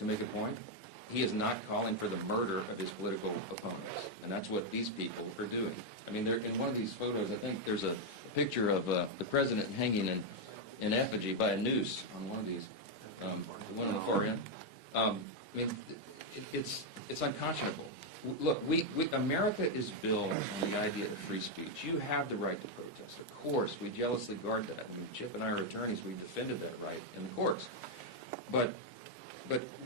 to make a point. He is not calling for the murder of his political opponents, and that's what these people are doing. I mean, in one of these photos, I think there's a picture of the president hanging in effigy by a noose on one of these, the one on the far end. I mean, it's unconscionable. Look, America is built on the idea of free speech. You have the right to protest. Of course, we jealously guard that. I mean, Chip and I are attorneys. We defended that right in the courts. But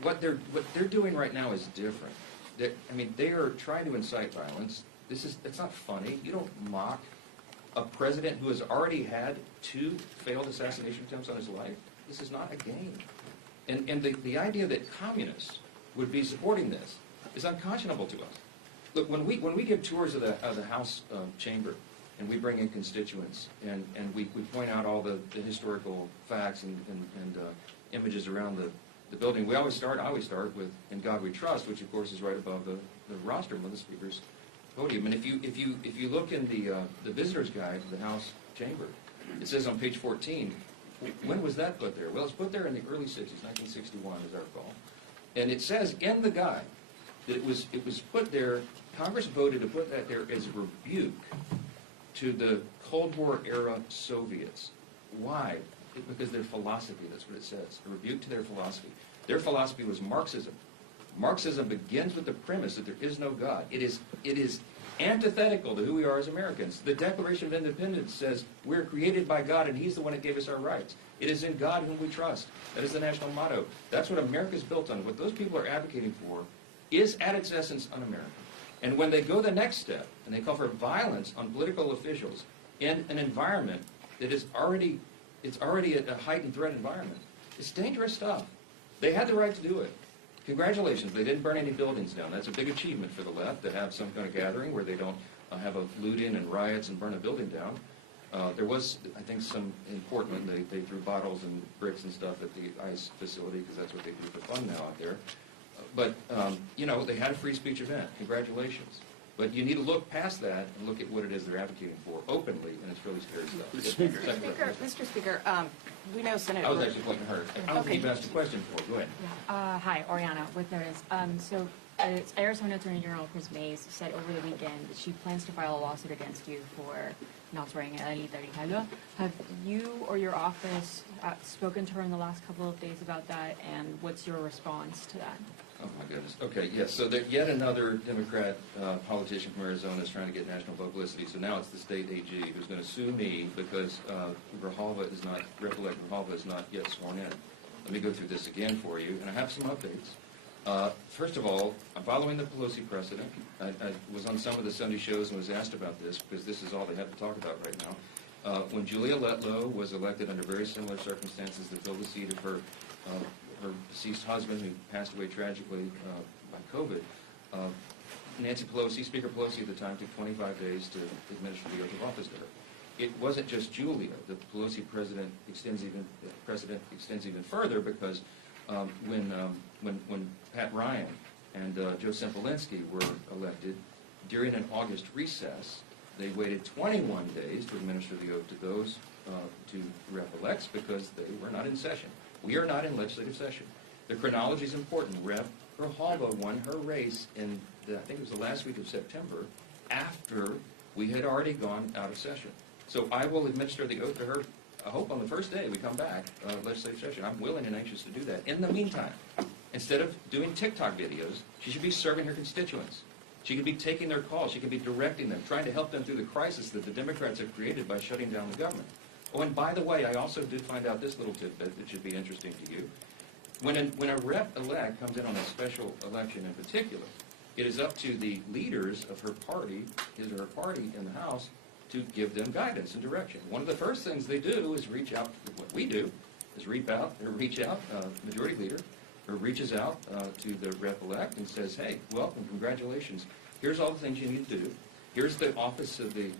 what they're doing right now is different. They are trying to incite violence. It's not funny. You don't mock a president who has already had 2 failed assassination attempts on his life. This is not a game. And the idea that communists would be supporting this is unconscionable to us. Look, when we give tours of the House chamber, and we bring in constituents, and we point out all the historical facts and images around the building, I always start with "In God We Trust," which of course is right above the rostrum of the speaker's podium. And if you look in the visitor's guide to the House chamber, it says on page 14, when was that put there? Well, it's put there in the early 60s, 1961, as I recall. And it says in the guide that it was put there, Congress voted to put that there as a rebuke to the Cold War era Soviets. Why? Because their philosophy, that's what it says, a rebuke to their philosophy. Their philosophy was Marxism. Marxism begins with the premise that there is no God. It is antithetical to who we are as Americans. The Declaration of Independence says we're created by God and He's the one that gave us our rights. It is in God whom we trust. That is the national motto. That's what America is built on. What those people are advocating for is at its essence un-American. And when they go the next step and they call for violence on political officials in an environment that is already a heightened threat environment, it's dangerous stuff. They had the right to do it. Congratulations, they didn't burn any buildings down. That's a big achievement for the left to have some kind of gathering where they don't have a loot-in and riots and burn a building down. There was, I think, some in Portland, they threw bottles and bricks and stuff at the ICE facility because that's what they do for fun now out there. But, they had a free speech event. Congratulations. But you need to look past that and look at what it is they're advocating for openly, and it's really scary stuff. Mr. Speaker, we know Senator... I was actually pointing to her. I don't think you've asked a question for. Go ahead. Hi, Oriana with Notice. So Arizona Attorney General Chris Mays said over the weekend that she plans to file a lawsuit against you for not swearing Adelita Grijalva. Have you or your office spoken to her in the last couple of days about that, and what's your response to that? Oh, my goodness. Okay, yes. So yet another Democrat politician from Arizona is trying to get national publicity. So now it's the state AG who's going to sue me because Grijalva is not yet sworn in. Let me go through this again for you, and I have some updates. First of all, I'm following the Pelosi precedent. I was on some of the Sunday shows and was asked about this because this is all they have to talk about right now. When Julia Letlow was elected under very similar circumstances to fill the seat of her deceased husband, who passed away tragically by COVID, Nancy Pelosi, Speaker Pelosi at the time, took 25 days to administer the oath of office to her. It wasn't just Julia. The Pelosi precedent extends even further because when Pat Ryan and Joe Sempolinski were elected, during an August recess, they waited 21 days to administer the oath to those two rep-elects because they were not in session. We are not in legislative session. The chronology is important. Rep. Grijalva won her race in, I think it was the last week of September, after we had already gone out of session. So I will administer the oath to her, I hope on the first day we come back, legislative session. I'm willing and anxious to do that. In the meantime, instead of doing TikTok videos, she should be serving her constituents. She could be taking their calls. She could be directing them, trying to help them through the crisis that the Democrats have created by shutting down the government. Oh, and by the way, I also did find out this little tidbit that should be interesting to you. When a rep-elect comes in on a special election in particular, it is up to the leaders of her party, his or her party in the House, to give them guidance and direction. One of the first things they do is reach out. What we do is reach out. Majority leader reaches out to the rep-elect and says, "Hey, welcome, congratulations. Here's all the things you need to do. Here's the office of the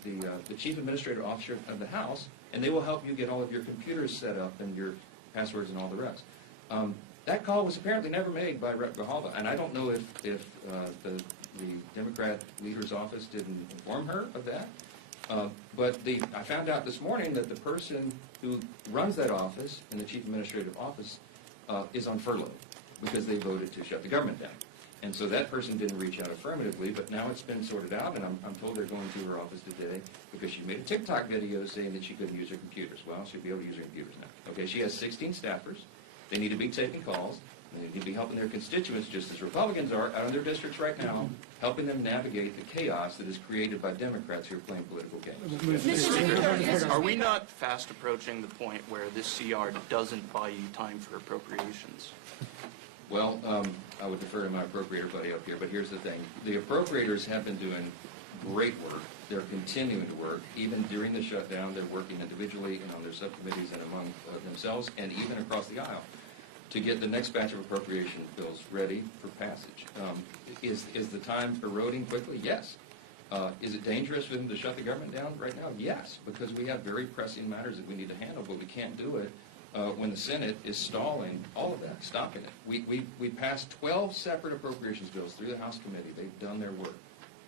chief administrative officer of the House, and they will help you get all of your computers set up and your passwords and all the rest." That call was apparently never made by Rep. Grijalva, and I don't know if the Democrat leader's office didn't inform her of that. But I found out this morning that the person who runs that office in the chief administrative office is on furlough. because they voted to shut the government down. And so that person didn't reach out affirmatively, but now it's been sorted out, and I'm told they're going to her office today because she made a TikTok video saying that she couldn't use her computers. Well, she'll be able to use her computers now. Okay, she has 16 staffers. They need to be taking calls. They need to be helping their constituents, just as Republicans are out in their districts right now, helping them navigate the chaos that is created by Democrats who are playing political games. Are we not fast approaching the point where this CR doesn't buy you time for appropriations? Well, I would defer to my appropriator buddy up here, but here's the thing. The appropriators have been doing great work. They're continuing to work. Even during the shutdown, they're working individually and on their subcommittees and among themselves and even across the aisle to get the next batch of appropriation bills ready for passage. Is the time eroding quickly? Yes. Is it dangerous for them to shut the government down right now? Yes, because we have very pressing matters that we need to handle, but we can't do it when the Senate is stalling all of that, stopping it. We passed 12 separate appropriations bills through the House committee. They've done their work.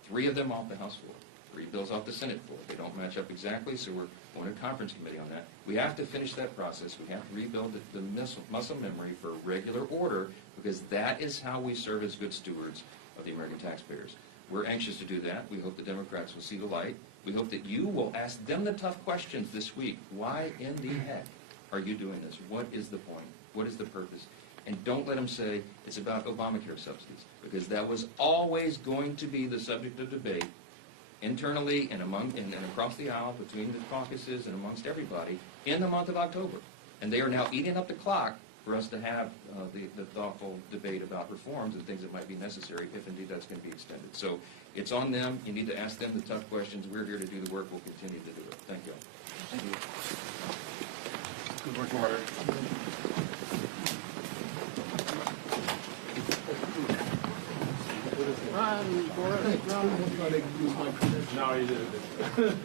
3 of them off the House floor, 3 bills off the Senate floor. They don't match up exactly, so we're going to conference committee on that. We have to finish that process. We have to rebuild the muscle memory for regular order, because that is how we serve as good stewards of the American taxpayers. We're anxious to do that. We hope the Democrats will see the light. We hope that you will ask them the tough questions this week. Why in the heck are you doing this? What is the point? What is the purpose? And don't let them say it's about Obamacare subsidies, because that was always going to be the subject of debate internally and across the aisle between the caucuses and amongst everybody in the month of October. And they are now eating up the clock for us to have the thoughtful debate about reforms and things that might be necessary if indeed that's going to be extended. So it's on them. You need to ask them the tough questions. We're here to do the work. We'll continue to do it. Thank you. Thank you. Good work, Mark. No, you didn't.